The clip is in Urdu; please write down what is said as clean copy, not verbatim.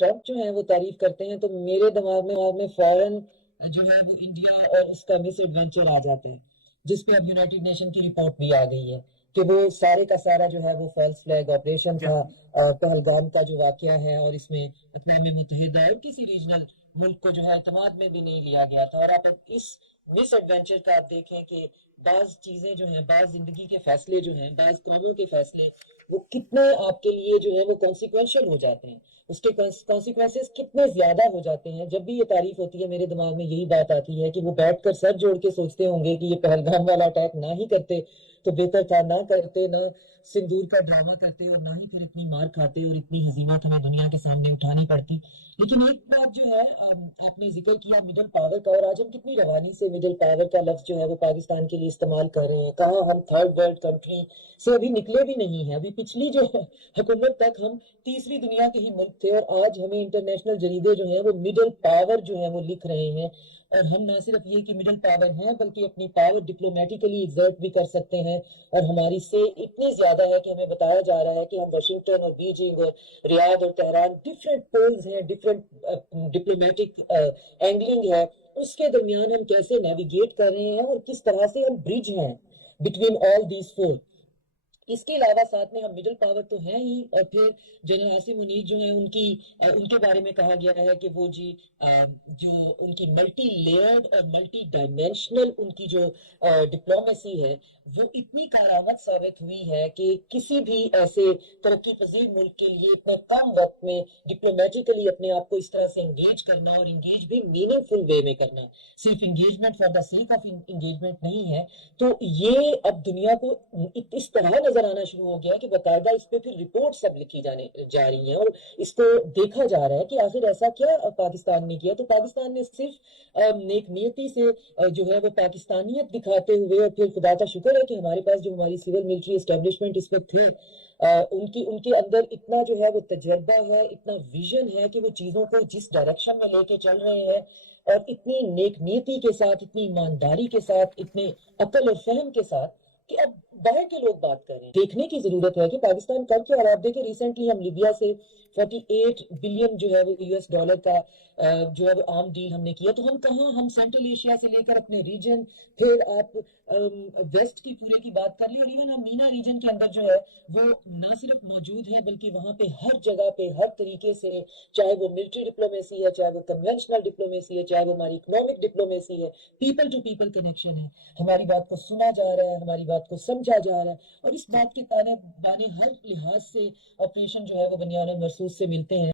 ٹرمپ جو ہیں وہ تعریف کرتے ہیں تو میرے دماغ میں فوراً جو ہے وہ انڈیا اور اس کا مس ایڈونچر آ جاتا ہے، جس پہ اب یونائٹڈ نیشن کی رپورٹ بھی آ گئی ہے کہ وہ سارے کا سارا جو ہے وہ فالس فلیگ آپریشن تھا، پہلگام کا جو واقعہ ہے، اور اس میں اقوام متحدہ اور کسی ریجنل ملک کو جو ہے اعتماد میں بھی نہیں لیا گیا تھا۔ اور آپ اس مس ایڈونچر کا آپ دیکھیں کہ بعض چیزیں جو ہیں، بعض زندگی کے فیصلے جو ہیں، بعض کاموں کے فیصلے وہ کتنے آپ کے لیے جو ہے وہ کانسیکوینشل ہو جاتے ہیں، اس کے کانسیکوینسز کتنے زیادہ ہو جاتے ہیں۔ جب بھی یہ تعریف ہوتی ہے میرے دماغ میں یہی بات آتی ہے کہ وہ بیٹھ کر سر جوڑ کے سوچتے ہوں گے کہ یہ پہلگام والا اٹیک نہ ہی کرتے تو بہتر تھا، نہ کرتے، نہ سندور کا ڈرامہ کرتے، اور نہ ہی پھر اتنی مار کھاتے اور اتنی ہزیمت ہمیں دنیا کے سامنے اٹھانی پڑتی۔ لیکن ایک بات جو ہے، آپ نے ذکر کیا مڈل پاور کا، اور آج ہم کتنی روانی سے مڈل پاور کا لفظ جو ہے وہ پاکستان کے لیے استعمال کر رہے ہیں۔ کہاں ہم تھرڈ ورلڈ کنٹری سے ابھی نکلے بھی نہیں ہیں، ابھی پچھلی جو حکومت تک ہم تیسری دنیا کے ہی ملک تھے، اور آج ہمیں انٹرنیشنل جریدے جو ہیں وہ مڈل پاور جو ہیں وہ لکھ رہے ہیں۔ اور ہم نہ صرف یہ کہ مڈل پاور ہیں بلکہ اپنی پاور ڈپلومیٹیکلی ایگزرٹ بھی کر سکتے ہیں، اور ہماری سے اتنی زیادہ ہے کہ ہمیں بتایا جا رہا ہے کہ ہم واشنگٹن اور بیجنگ اور ریاض اور تہران ڈفرینٹ پولز ہیں، ڈفرینٹ ڈپلومیٹک اینگلنگ ہے، اس کے درمیان ہم کیسے نیویگیٹ کر رہے ہیں، اور کس طرح سے ہم برج ہیں بٹوین آل دیز فور۔ اس کے علاوہ ساتھ میں ہم مڈل پاور تو ہیں ہی، اور پھر جنرل عاصم منیر جو ہیں ان کے بارے میں کہا گیا ہے کہ وہ جی جو ان کی ملٹی لیئرڈ اور ملٹی ڈائمینشنل ان کی جو ڈپلومیسی ہے وہ اتنی کارآمد ثابت ہوئی ہے کہ کسی بھی ایسے ترقی پذیر ملک کے لیے اتنے کم وقت میں ڈپلومیٹیکلی اپنے آپ کو اس طرح سے انگیج کرنا، اور انگیج بھی میننگ فل وے میں کرنا، صرف engagement for the sake of engagement نہیں ہے۔ تو یہ اب دنیا کو اس طرح نظر آنا شروع ہو گیا کہ باقاعدہ اس پہ پھر رپورٹ سب لکھی جا رہی ہیں، اور اس کو دیکھا جا رہا ہے کہ آخر ایسا کیا پاکستان نے کیا۔ تو پاکستان نے صرف نیک نیتی سے جو ہے وہ پاکستانیت دکھاتے ہوئے، اور پھر خدا کا شکر ہے کہ ہمارے پاس جو ہماری سول ملٹری اسٹیبلشمنٹ اس وقت تھی، ان کے اندر اتنا جو ہے وہ تجربہ ہے، اتنا ویژن ہے کہ وہ چیزوں کو جس ڈائریکشن میں لے کے چل رہے ہیں، اور اتنی نیک نیتی کے ساتھ، اتنی ایمانداری کے ساتھ، اتنے عقل اور فہم کے ساتھ، کہ اب باہر کے لوگ بات کر رہے ہیں۔ دیکھنے کی ضرورت ہے کہ پاکستان کر کے، اور آپ دیکھیں ریسنٹلی ہم لیبیا سے 48 بلین جو ہے وہ US ڈالر کا جو ہے وہ عام ڈیل ہم نے کیا۔ تو ہم کہاں، ہم سینٹرل ایشیا سے لے کر اپنے ریجن، پھر آپ ویسٹ کی پورے کی بات کر لیں، اور ایون ہم مینا ریجن کے اندر جو ہے وہ نہ صرف موجود ہے بلکہ وہاں پہ ہر جگہ پہ ہر طریقے سے، چاہے وہ ملٹری ڈپلومیسی ہے، چاہے وہ کنونشنل ڈپلومیسی ہے، چاہے وہ ہماری اکنامک ڈپلومیسی ہے، پیپل ٹو پیپل کنیکشن ہے، ہماری بات کو سنا جا رہا ہے، ہماری بات کو سمجھا جا رہا ہے، اور اس بات کے تانے بانے ہر لحاظ سے آپریشن جو ہے وہ بنیاد مرصوص سے ملتے ہیں۔